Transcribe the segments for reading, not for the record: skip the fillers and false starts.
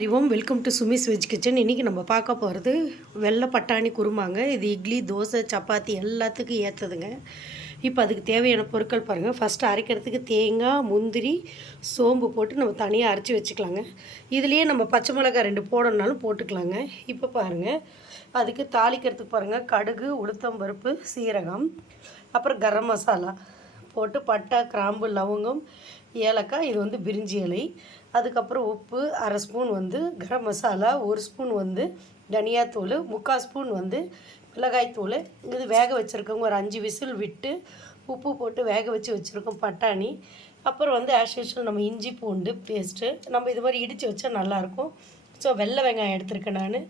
Welcome to Sumi's veg kitchen. இன்றைக்கி நம்ம பார்க்க போகிறது வெள்ளை பட்டாணி குருமாங்க. இது இட்லி, தோசை, சப்பாத்தி எல்லாத்துக்கும் ஏற்றுதுங்க. இப்போ அதுக்கு தேவையான பொருட்கள் பாருங்கள். ஃபஸ்ட்டு அரைக்கிறதுக்கு தேங்காய், முந்திரி, சோம்பு போட்டு நம்ம தனியாக அரைச்சி வச்சுக்கலாங்க. இதுலேயே நம்ம பச்சை மிளகாய் 2 போடணுன்னாலும் போட்டுக்கலாங்க. இப்போ பாருங்கள், அதுக்கு தாளிக்கிறதுக்கு பாருங்கள், கடுகு, உளுத்தம்பருப்பு, சீரகம், அப்புறம் கரம் மசாலா போட்டு பட்டை, கிராம்பு, லவங்கம், ஏலக்காய், இது பிரிஞ்சி இலை, அதுக்கப்புறம் உப்பு, 1/2 ஸ்பூன் கரம் மசாலா, 1 ஸ்பூன் தனியாத்தூள், 3/4 ஸ்பூன் மிளகாய்த்தூள். இது வேக வச்சுருக்கோங்க. ஒரு 5 விசில் விட்டு உப்பு போட்டு வேக வச்சுருக்கோம் பட்டாணி. அப்புறம் ஆஸ் யூஷுவல் நம்ம இஞ்சி பூண்டு பேஸ்ட்டு நம்ம இது மாதிரி இடித்து வச்சா நல்லாயிருக்கும். ஸோ வெள்ளை வெங்காயம் எடுத்திருக்கேன் நான்,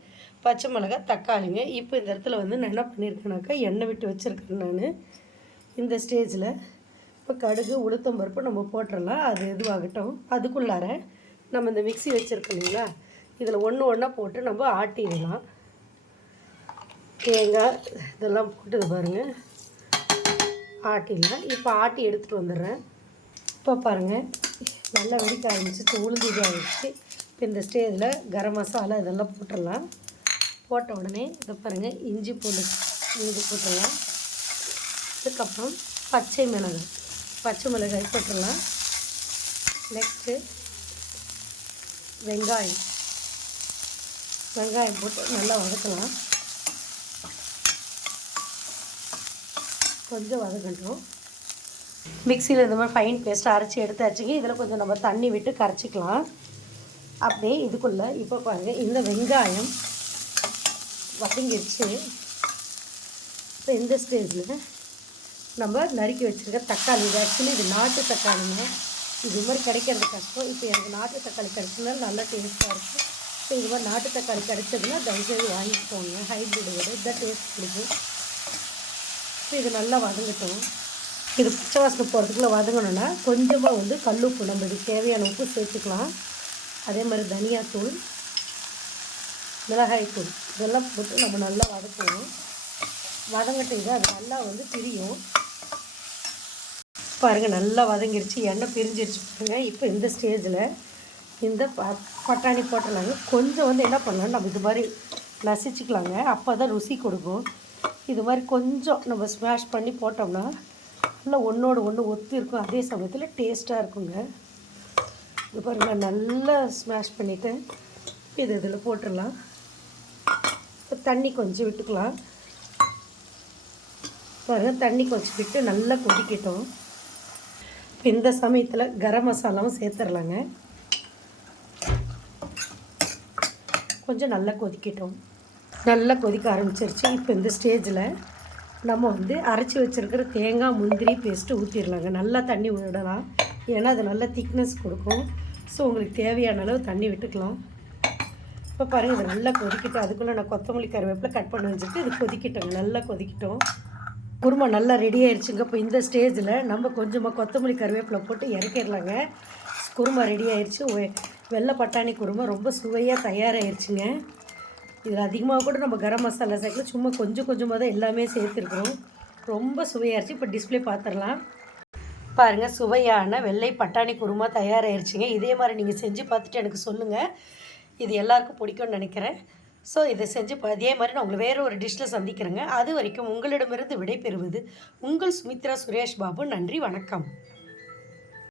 பச்சை மிளகாய், தக்காளிங்க. இப்போ இந்த இடத்துல நான் என்ன பண்ணியிருக்கேனாக்கா, எண்ணெய் விட்டு வச்சுருக்கேன் நான். இந்த ஸ்டேஜில் இப்போ கடுகு, உளுத்தம் பருப்பு நம்ம போட்டுடலாம். அது இதுவாகட்டும். அதுக்குள்ளார நம்ம இந்த மிக்ஸி வச்சுருக்கோம் இல்லைங்களா, இதில் ஒன்றா போட்டு நம்ம ஆட்டிடலாம். தேங்காய் இதெல்லாம் போட்டு இது பாருங்கள் ஆட்டிடலாம். இப்போ ஆட்டி எடுத்துகிட்டு வந்துடுறேன். இப்போ பாருங்கள், நல்லா வெடிக்க ஆரம்பிச்சு, உளுந்து இது ஆகிடுச்சு. இப்போ இந்த ஸ்டேஜில் கரம் மசாலா இதெல்லாம் போட்டுடலாம். போட்ட உடனே இதை பாருங்கள், இஞ்சி பூண்டு இது போட்டுடலாம். அதுக்கப்புறம் பச்சை மிளகாய் போட்டுடலாம். நெக்ஸ்ட்டு வெங்காயம் போட்டு நல்லா வதக்கலாம். கொஞ்சம் வதக்கட்டும். மிக்சியில் இந்த மாதிரி ஃபைன் பேஸ்ட்டு அரைச்சி எடுத்தாச்சுங்க. இதில் கொஞ்சம் நம்ம தண்ணி விட்டு கரைச்சிக்கலாம். அப்படியே இதுக்குள்ளே இப்போ பாருங்கள், இந்த வெங்காயம் வதங்கிடுச்சு. இப்போ இந்த ஸ்டேஜில் நம்ம நறுக்கி வச்சுருக்க தக்காளி, இது ஆக்சுவலி இது நாட்டு தக்காளிங்க. இது மாதிரி கிடைக்கிறது கஷ்டம். இப்போ எனக்கு நாட்டு தக்காளி கிடைச்சதுனால நல்லா டேஸ்ட்டாக இருக்கும். இப்போ இது மாதிரி நாட்டு தக்காளி கிடைச்சதுன்னா தயவுசெய்து வாங்கிக்கோங்க. ஹைப்ரிட் விட இதுதான் டேஸ்ட் பிடிக்கும். இப்போ இது நல்லா வதங்கட்டும். இது பச்சை வாசனை போகிறதுக்குள்ளே வதங்கணுன்னா கொஞ்சமாக கல்லுப்பு, நம்ம இதுக்கு தேவையான உப்பு சேர்த்துக்கலாம். அதே மாதிரி தனியாத்தூள், மிளகாய்த்தூள் இதெல்லாம் போட்டு நம்ம நல்லா வதக்குவோம். வதங்கட்டும். இது அது நல்லா பிரியும். பாருங்கள், நல்லா வதங்கிடுச்சு, எண்ணெய் பிரிஞ்சிடுச்சு பாருங்கள். இப்போ இந்த ஸ்டேஜில் இந்த பட்டாணி போட்டலாங்க. கொஞ்சம் என்ன பண்ணலாம், நம்ம இது மாதிரி நசிச்சிக்கலாங்க. அப்போ தான் ருசி கொடுக்கும். இது மாதிரி கொஞ்சம் நம்ம ஸ்மாஷ் பண்ணி போட்டோம்னா நல்லா ஒன்றோடு ஒன்று ஒத்து இருக்கும். அதே சமயத்தில் டேஸ்ட்டாக இருக்குங்க. இது பாருங்கள், நல்லா ஸ்மாஷ் பண்ணிவிட்டு இது இதில் போட்டுடலாம். இப்போ தண்ணி கொஞ்சம் விட்டுக்கலாம். பாருங்கள், தண்ணி கொஞ்சம் விட்டு நல்லா கொதிக்கட்டும். இப்போ இந்த சமயத்தில் கரம் மசாலாவும் சேர்த்துடலாங்க. கொஞ்சம் நல்லா கொதிக்கட்டும். நல்லா கொதிக்க ஆரம்பிச்சிருச்சு. இப்போ இந்த ஸ்டேஜில் நம்ம அரைச்சி வச்சுருக்கிற தேங்காய், முந்திரி பேஸ்ட்டு ஊற்றிடலாங்க. நல்லா தண்ணி விடலாம், ஏன்னா அது நல்லா திக்னஸ் கொடுக்கும். ஸோ உங்களுக்கு தேவையான அளவு தண்ணி விட்டுக்கலாம். இப்போ பாருங்கள், இது நல்லா கொதிக்கட்டும். அதுக்குள்ளே நான் கொத்தமல்லி, கருவேப்பிலை கட் பண்ணி வச்சுட்டு இது கொதிக்கட்டோங்க. நல்லா கொதிக்கட்டும். குருமா நல்லா ரெடி ஆயிடுச்சுங்க. இப்போ இந்த ஸ்டேஜில் நம்ம கொஞ்சமாக கொத்தமல்லி, கருவேப்பிலை போட்டு இறக்கிடலாங்க. குருமா ரெடி ஆயிடுச்சு. வெள்ளை பட்டாணி குருமா ரொம்ப சுவையாக தயாராகிடுச்சுங்க. இதில் அதிகமாக கூட நம்ம கரம் மசாலா சேர்க்கல, சும்மா கொஞ்சமாக தான் எல்லாமே சேர்த்துருக்குறோம். ரொம்ப சுவையாகிடுச்சு. இப்போ டிஸ்பிளே பார்த்துடலாம். பாருங்கள், சுவையான வெள்ளை பட்டாணி குருமா தயாராகிடுச்சுங்க. இதே மாதிரி நீங்கள் செஞ்சு பார்த்துட்டு எனக்கு சொல்லுங்கள். இது எல்லாருக்கும் பிடிக்கும்னு நினைக்கிறேன். ஸோ இதை செஞ்சு அதே மாதிரி நான் உங்களை வேறு ஒரு டிஷ்ஷில் சந்திக்கிறேங்க. அது வரைக்கும் உங்களிடமிருந்து விடைபெறுவது உங்கள் சுமித்ரா சுரேஷ் பாபு. நன்றி, வணக்கம்.